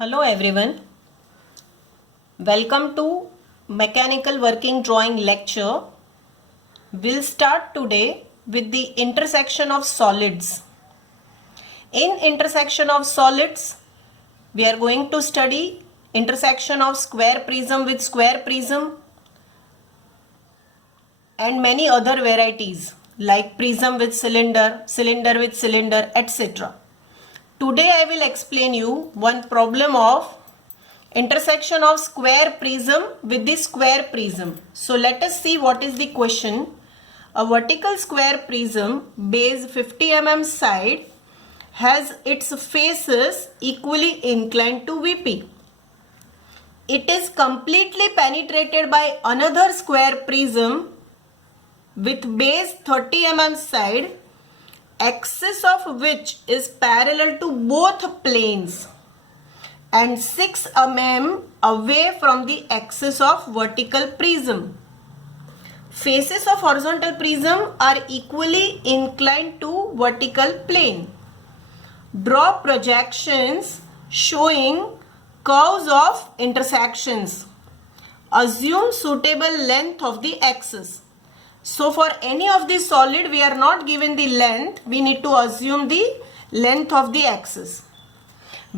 Hello everyone, welcome to Mechanical Working Drawing lecture. We'll start today with the intersection of solids. In intersection of solids, we are going to study intersection of square prism with square prism and many other varieties like prism with cylinder, cylinder with cylinder, etc. Today I will explain you one problem of intersection of square prism with the square prism. So let us see what is the question. A vertical square prism base 50 mm side has its faces equally inclined to VP. It is completely penetrated by another square prism with base 30 mm side, axis of which is parallel to both planes and 6 mm away from the axis of vertical prism. Faces of horizontal prism are equally inclined to vertical plane. Draw projections showing curves of intersections. Assume suitable length of the axis. So for any of the solid we are not given the length, we need to assume the length of the axis.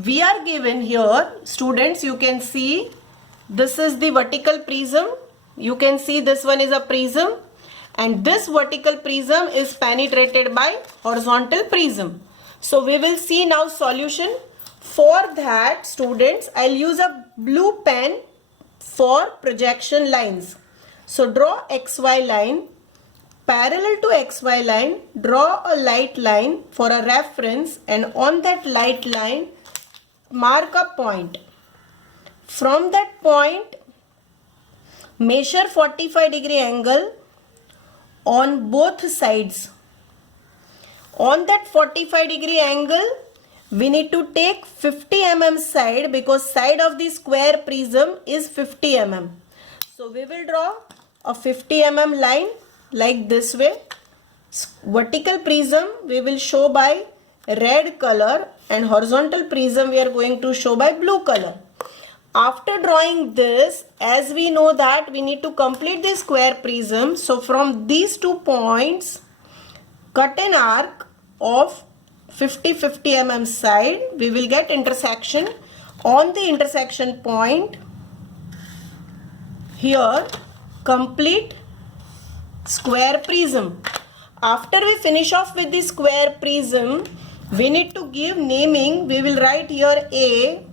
We are given here, students, you can see this is the vertical prism. You can see this one is a prism and this vertical prism is penetrated by horizontal prism. So we will see now solution. For that, students, I'll use a blue pen for projection lines. So draw XY line. Parallel to XY line, draw a light line for a reference and on that light line mark a point. From that point, measure 45-degree angle on both sides. On that 45-degree angle, we need to take 50 mm side because side of the square prism is 50 mm. So we will draw a 50 mm line like this way. Vertical prism we will show by red color and horizontal prism we are going to show by blue color. After drawing this, as we know that we need to complete the square prism, so from these 2 points cut an arc of 50 mm side. We will get intersection. On the intersection point here complete square prism. After we finish off with the square prism, we need to give naming. We will write here A,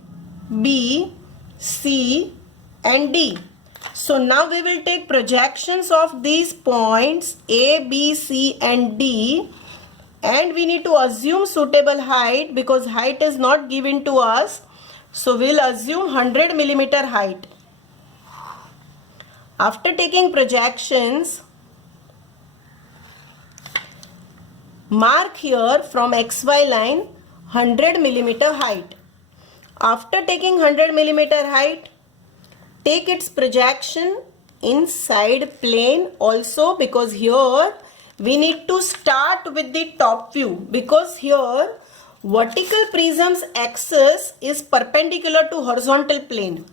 B, C and D. So now we will take projections of these points A, B, C and D and we need to assume suitable height because height is not given to us. So we will assume 100 mm height. After taking projections, mark here from XY line 100 mm height. After taking 100 mm height, take its projection in side plane also because here we need to start with the top view because here vertical prism's axis is perpendicular to horizontal plane.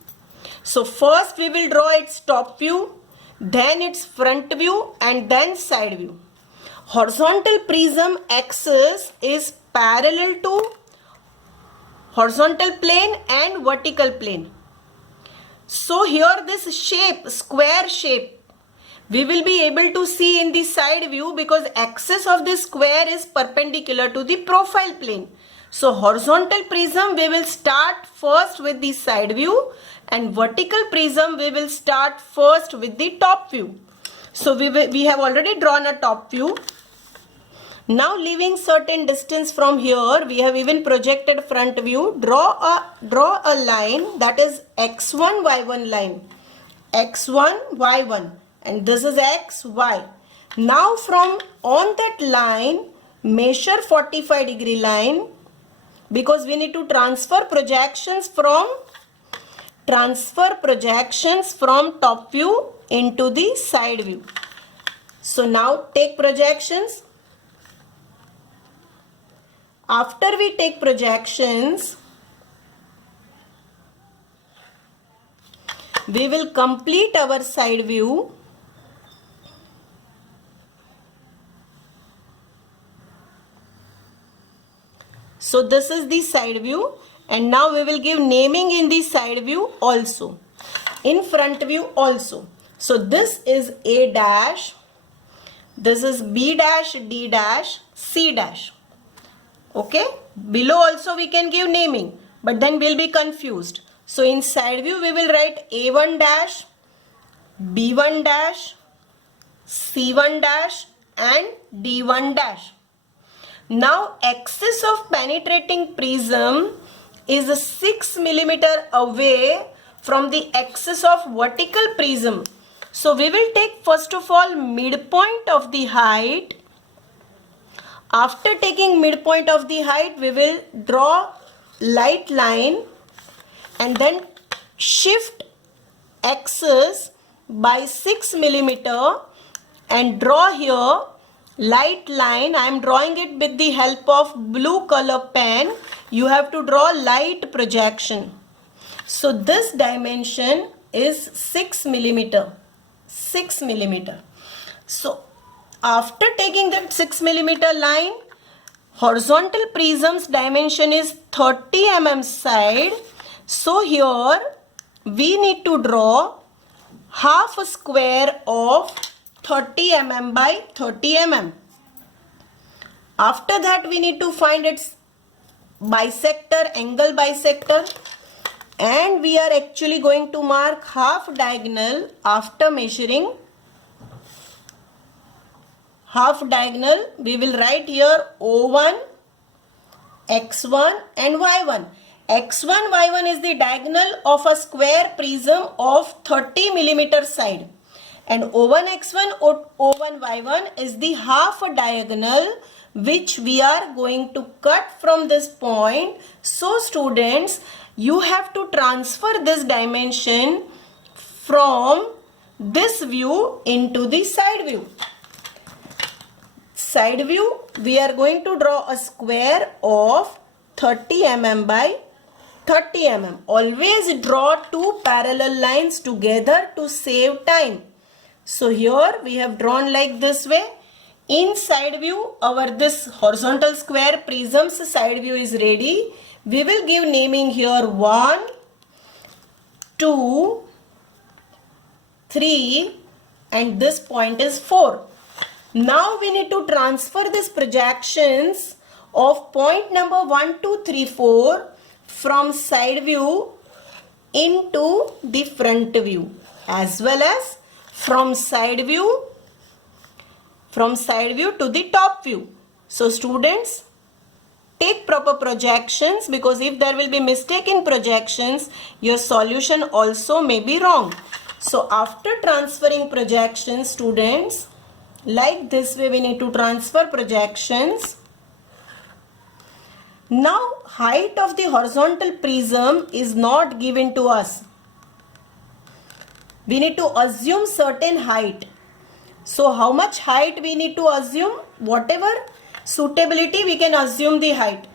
So first we will draw its top view, then its front view and then side view. Horizontal prism axis is parallel to horizontal plane and vertical plane. So here this shape, square shape, we will be able to see in the side view because axis of the square is perpendicular to the profile plane. So horizontal prism we will start first with the side view and vertical prism we will start first with the top view. So we have already drawn a top view. Now leaving certain distance from here, we have even projected front view. Draw a line that is x1 y1 line. x1 y1 and this is xy. Now from on that line measure 45-degree line because we need to transfer projections from top view into the side view. So now take projections. After we take projections, we will complete our side view. So this is the side view, and now we will give naming in the side view also, in front view also. So this is A dash, this is B dash, D dash, C dash. Okay, below also we can give naming, but then we'll be confused. So in side view we will write A1 dash, B1 dash, C1 dash and D1 dash. Now axis of penetrating prism is 6 millimeter away from the axis of vertical prism. So we will take first of all midpoint of the height. After taking midpoint of the height, we will draw light line and then shift axis by 6 millimeter and draw here light line. I am drawing it with the help of blue color pen. You have to draw light projection. So this dimension is 6 millimeter. 6 millimeter. So after taking that 6 millimeter line, horizontal prism's dimension is 30 mm side. So here we need to draw half a square of 30 mm by 30 mm. After that we need to find its bisector, angle bisector, and we are actually going to mark half diagonal after measuring half diagonal. We will write here O1, X1 and Y1. X1, Y1 is the diagonal of a square prism of 30 millimeter side. And O1, X1, O1, Y1 is the half diagonal which we are going to cut from this point. So students, you have to transfer this dimension from this view into the side view. Side view, we are going to draw a square of 30 mm by 30 mm. Always draw two parallel lines together to save time. So here we have drawn like this way. In side view, our this horizontal square prism's side view is ready. We will give naming here 1, 2, 3 and this point is 4. Now we need to transfer these projections of point number 1, 2, 3, 4 from side view into the front view, as well as from side view to the top view. So students, take proper projections, because if there will be mistake in projections, your solution also may be wrong. So after transferring projections, students, like this way we need to transfer projections. Now height of the horizontal prism is not given to us. We need to assume certain height. So how much height we need to assume? Whatever suitability we can assume the height.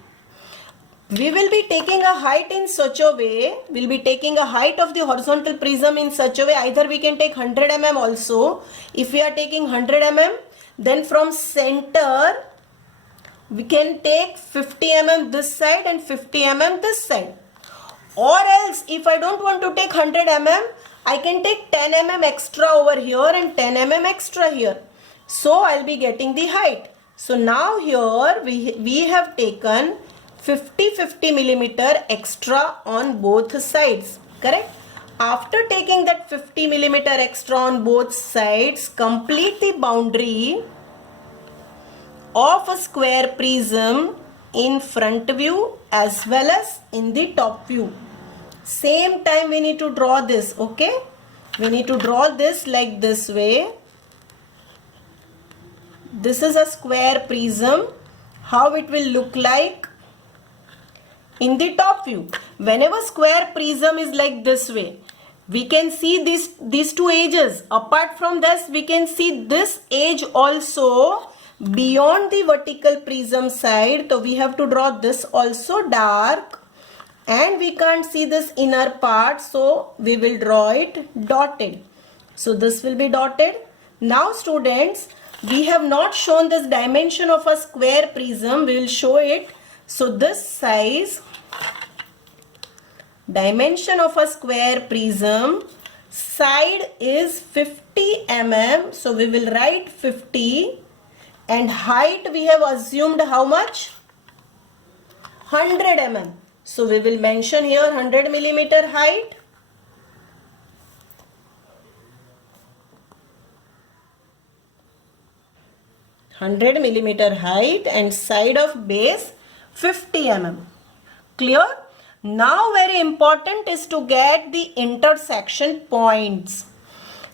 We will be taking a height in such a way, we'll be taking a height of the horizontal prism in such a way, either we can take 100 mm also. If we are taking 100 mm, then from center we can take 50 mm this side and 50 mm this side. Or else if I don't want to take 100 mm, I can take 10 mm extra over here and 10 mm extra here. So I'll be getting the height. So now here we have taken 50 millimeter extra on both sides, correct? After taking that 50 millimeter extra on both sides, complete the boundary of a square prism in front view as well as in the top view. Same time we need to draw this, okay? We need to draw this like this way. This is a square prism. How it will look like in the top view. Whenever square prism is like this way, we can see these two edges. Apart from this, we can see this edge also beyond the vertical prism side. So we have to draw this also dark. and we can't see this inner part, so we will draw it dotted. So this will be dotted. Now students, we have not shown this dimension of a square prism. We will show it. So this size, dimension of a square prism, side is 50 mm. So we will write 50, and height we have assumed how much? 100 mm. So we will mention here 100 millimeter height. Height and side of base 50 mm. Clear? Now very important is to get the intersection points.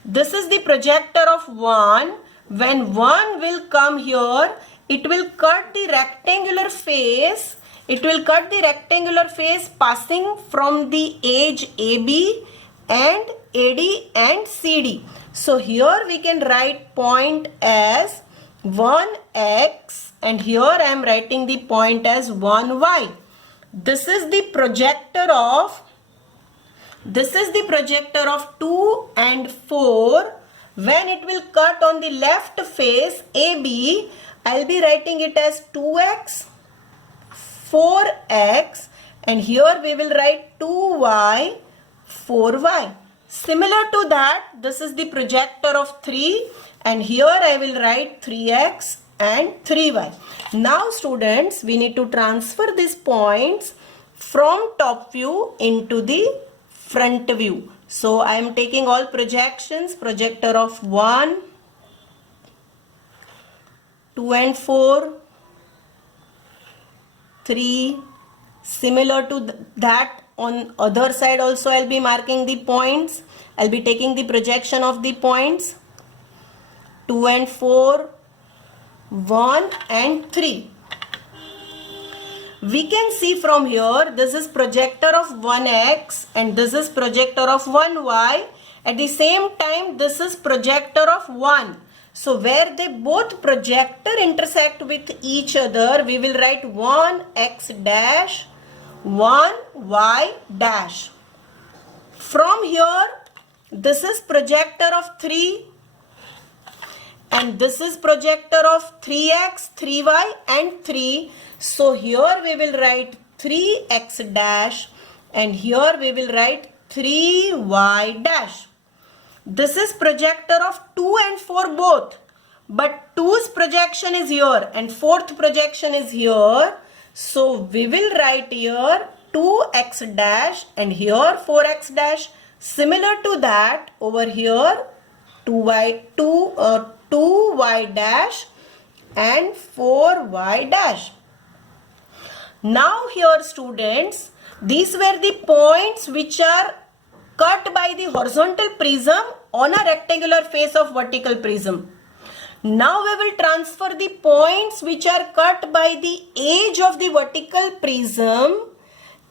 This is the projector of 1. When 1 will come here, it will cut the rectangular face. It will cut the rectangular face passing from the edge AB and AD and CD. So here we can write point as 1x, and here I am writing the point as 1y. This is the projector of 2 and 4. When it will cut on the left face AB, I will be writing it as 2x, 4x, and here we will write 2y, 4y. Similar to that, this is the projector of 3, and here I will write 3x and 3y. Now students, we need to transfer these points from top view into the front view. So I am taking all projections, projector of 1, 2 and 4, 3. Similar to that, on other side also I will be marking the points. I will be taking the projection of the points 2 and 4, 1 and 3. We can see from here, this is projector of 1x and this is projector of 1y. At the same time, this is projector of 1. So where they both projector intersect with each other, we will write 1x dash, 1y dash. From here, this is projector of 3 and this is projector of 3x, 3y and 3. So here we will write 3x dash and here we will write 3y dash. This is projector of 2 and 4 both. But 2's projection is here and 4th projection is here. So we will write here 2x dash and here 4x dash. Similar to that, over here 2y dash and 4y dash. Now here students, these were the points which are cut by the horizontal prism on a rectangular face of vertical prism. Now we will transfer the points which are cut by the edge of the vertical prism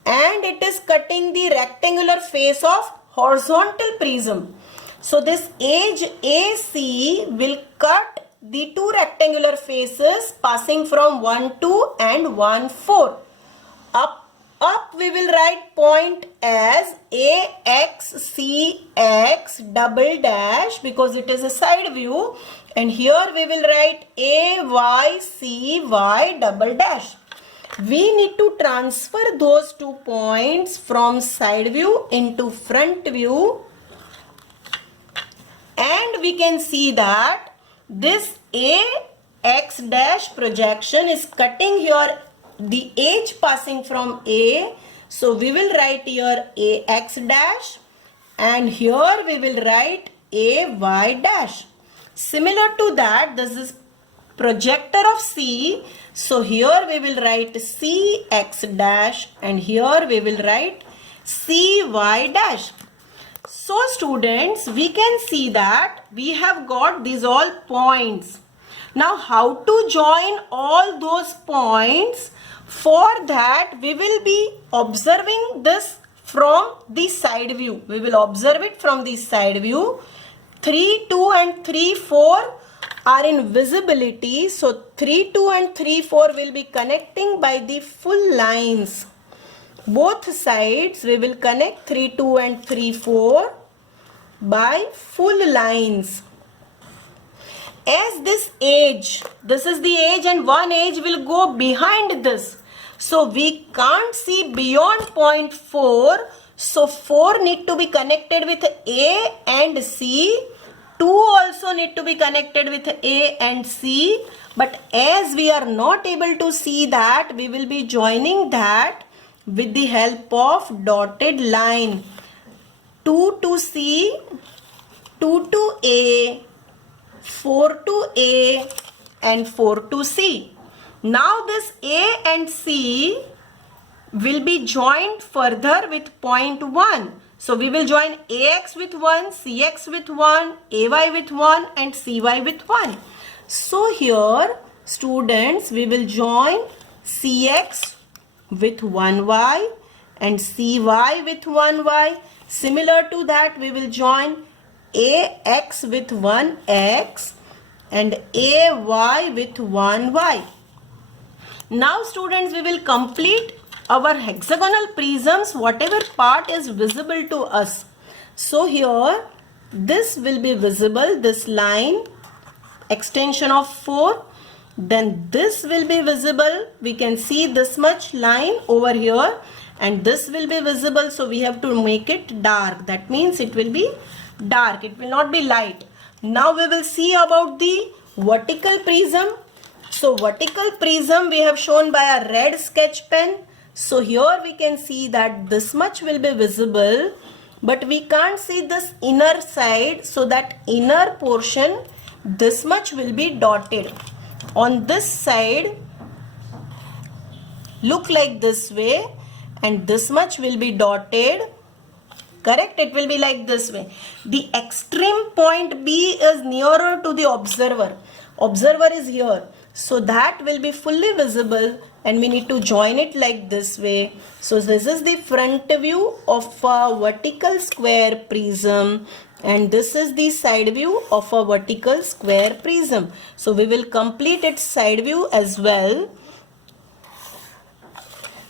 and it is cutting the rectangular face of horizontal prism. So this edge AC will cut the two rectangular faces passing from 1, 2 and 1, 4. Up we will write point as AXCX double dash because it is a side view, and here we will write AYCY double dash. We need to transfer those 2 points from side view into front view, and we can see that this AX dash projection is cutting here the edge passing from A. So we will write here AX dash and here we will write AY dash. Similar to that, this is projector of C. So here we will write CX dash and here we will write CY dash. So students, we can see that we have got these all points. Now how to join all those points? For that we will be observing this from the side view. We will observe it from the side view. 3, 2 and 3, 4 are in visibility. So 3, 2 and 3, 4 will be connecting by the full lines. both sides we will connect 3 2 and 3 4 by full lines. As this is the edge and one edge will go behind this. So we can't see beyond point 4. So 4 need to be connected with A and C. 2 also need to be connected with A and C. But as we are not able to see that, we will be joining that with the help of dotted line. 2 to C, 2 to A, 4 to A and 4 to C. Now this A and C will be joined further with point 1. So we will join AX with 1, CX with 1, AY with 1 and CY with 1. So here students, we will join CX with 1Y and CY with 1Y. Similar to that, we will join AX with 1X and AY with 1Y. Now students, we will complete our hexagonal prisms, whatever part is visible to us. So here, this will be visible, this line, extension of 4. Then this will be visible. We can see this much line over here and this will be visible. So we have to make it dark. That means it will be dark. It will not be light. Now we will see about the vertical prism. So vertical prism we have shown by a red sketch pen. So here we can see that this much will be visible, but we can't see this inner side. So that inner portion, this much will be dotted. On this side, look like this way, and this much will be dotted. Correct? It will be like this way. The extreme point B is nearer to the observer. Observer is here. So that will be fully visible and we need to join it like this way. So this is the front view of a vertical square prism and this is the side view of a vertical square prism. So we will complete its side view as well.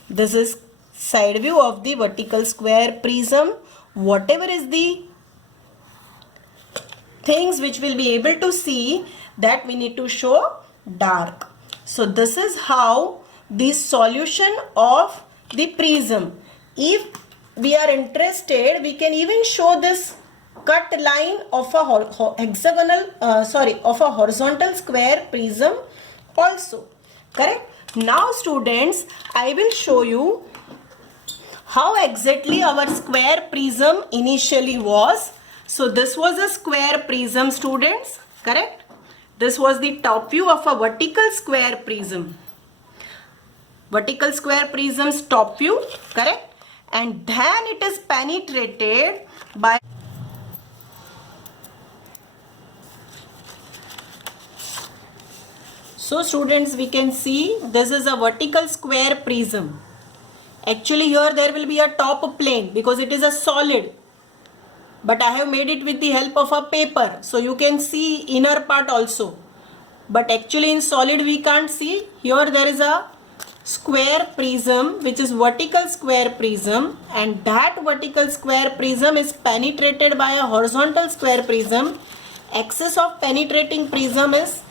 This is side view of the vertical square prism. Whatever is the things which we'll be able to see, that we need to show dark. So this is how the solution of the prism. If we are interested, we can even show this cut line of a of a horizontal square prism also. Correct? Now students, I will show you how exactly our square prism initially was. So this was a square prism, students. Correct? This was the top view of a vertical square prism. Vertical square prism's top view, correct? And then it is penetrated by So students, we can see this is a vertical square prism. Actually here there will be a top plane because it is a solid. But I have made it with the help of a paper. So you can see inner part also. But actually in solid we can't see. Here there is a square prism which is vertical square prism. And that vertical square prism is penetrated by a horizontal square prism. Axis of penetrating prism is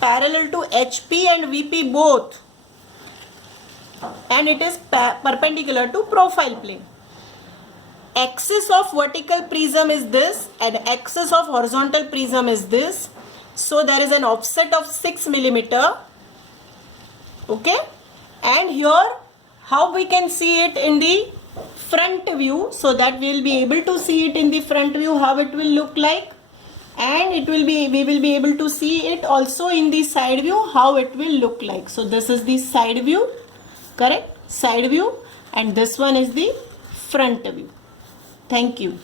parallel to HP and VP both. And it is perpendicular to profile plane. Axis of vertical prism is this and axis of horizontal prism is this. So there is an offset of 6 millimeter. Okay. And here how we can see it in the front view, so that we will be able to see it in the front view how it will look like. And we will be able to see it also in the side view how it will look like. So this is the side view. Correct? Side view. And this one is the front view. Thank you.